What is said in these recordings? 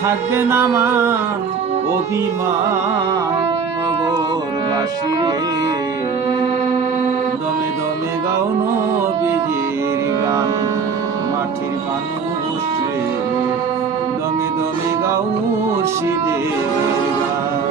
থাকবে না আমার অভিমান নগরবাসী দমে দমে গাও নবীজির গান মাটির মানুষ রে দমে দমে গাও মুর্শিদের গান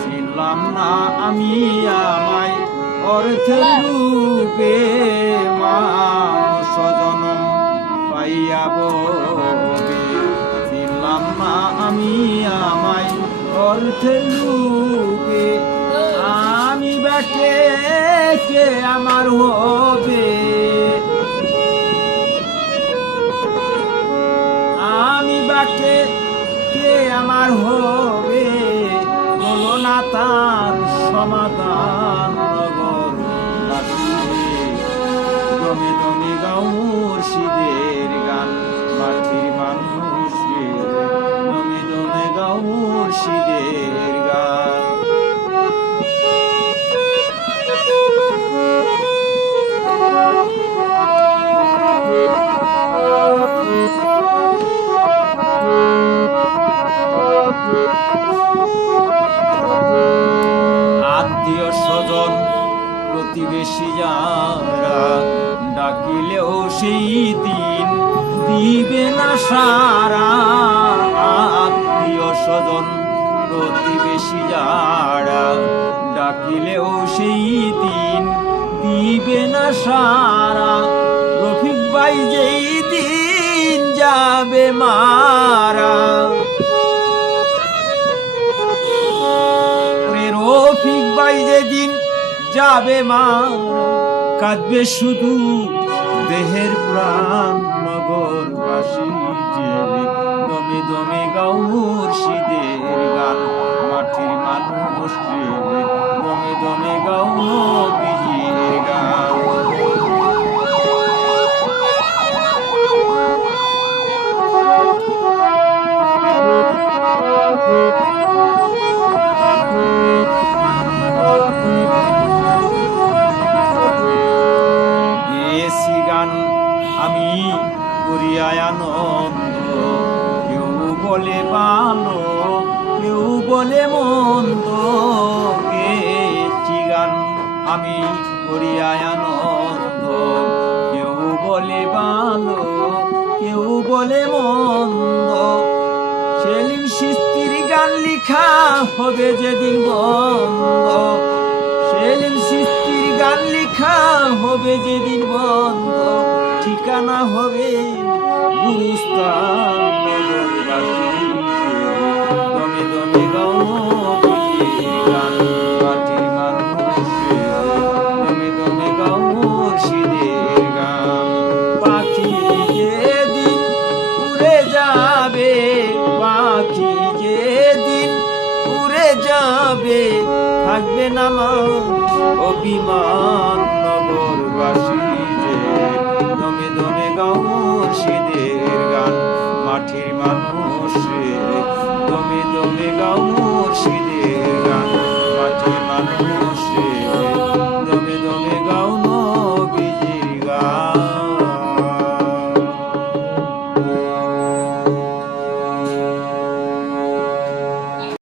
ছিলাম না আমি আমায় অর্থের রূপে মানুষ জনম পাইয়া ববে ছিলাম না আমি আমায় অর্থের রূপে আমি বাকে কে আমার হবে আমি বাকে কে আমার হবে বলো না তার সমাধান নগর দমে দমে গাও মুর্শিদের গান মাটির মানুষ দমে দমে গাও মুর্শিদের গান আত্মীয় স্বজন প্রতিবেশী যারা ডাকিলেও সেই দিন দিবে না সারা আত্মীয় স্বজন প্রতিবেশী যারা ডাকিলেও সেই দিন দিবে না সারা রফিক ভাই যেই দিন যাবে মারা রফিক ভাই যেদিন যাবে মারা কাঁদবে শুধু দেহের প্রাণ নগরবাসী যে দমে দমে গাও মুর্শিদের গান মাটির মানুষ দমে দমে গাও নবীজির গান আমি করিয়ায় আনন্দ কেউ বলে ভালো কেউ বলে মন্দ গেছি গান আমি করিয়ায় আনন্দ কেউ বলে ভালো কেউ বলে মন্দ সেলিম চিশতির গান লিখা হবে যেদিন বন্ধ সেলিম চিশতির গান লিখা হবে যেদিন বন্ধ ঠিকানা হবে গুলিস্তান দমে দমে গাও গান মাটির মানুষ দমে দমে গাও মুর্শিদের গান পাখি যেদিন উড়ে যাবে পাখি যেদিন উড়ে যাবে থাকবে না আমার অভিমান